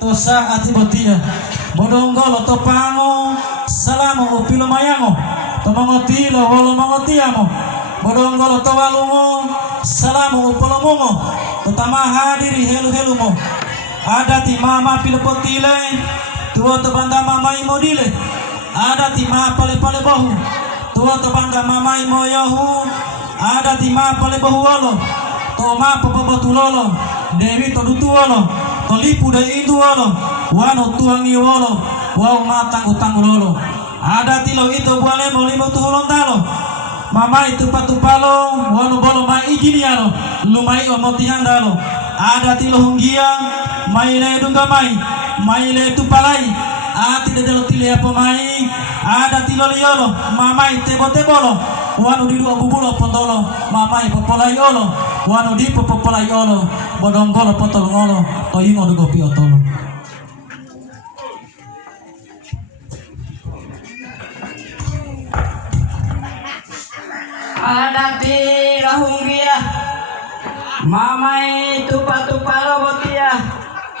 tosa ati botia bodonggolo topango salamu upilo mayango tomangotilo wolo mangotiamo bodonggolo towalungo salamu upolomungo totama hadiri helu-helumo adati mama pilopotile tuwa tobanda mamai modile adati ma pale-pale bohu tuwa tobanda mamai moyohu adati ma pale bohu wolo toma popobotulolo dewi todutuwolo tolipu dai induwolo wano tuangi wolo wau matang utangulolo adati lo ito buale molimo tuhulondalo mamai tupatupalo wano bolo mai ijiniano lumai omotihandalo adati lo hungia maile dungamai maile tupalai ati dedelo tile apa mai adati lo liolo mamai tebo-tebolo wanu didu abubulo pondolo mamai popolai olo wanu di popolai olo bodonggolo potolongolo toyingo dugo piotolo adati lahunggia mamai tupa-tupa robotia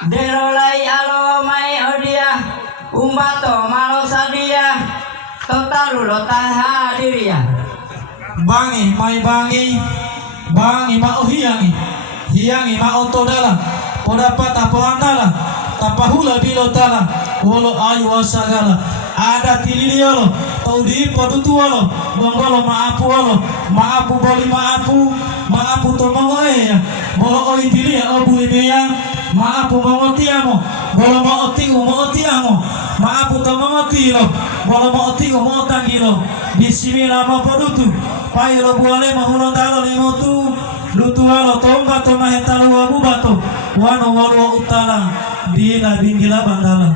derolai alo mai odia umbato malo sadia totalu lotaha diria bangi mai bangi ma hiangi ma otodala podapat apohandala tapahula bilotala wolo ayu wasagala ada tililiolo taudi podutuolo bonggolo maapu boli maapu tomongo bolo oi tilia obulimeya maapu mongotiamo bolo mootiamo maapu tomongotilo bolo mootangilo bismillah mopodutu pairo buale mahulondalo limotu lutualo tomba tomahetalo wabubato wano walu utala dina binggila bandala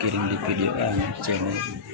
kirim di video channel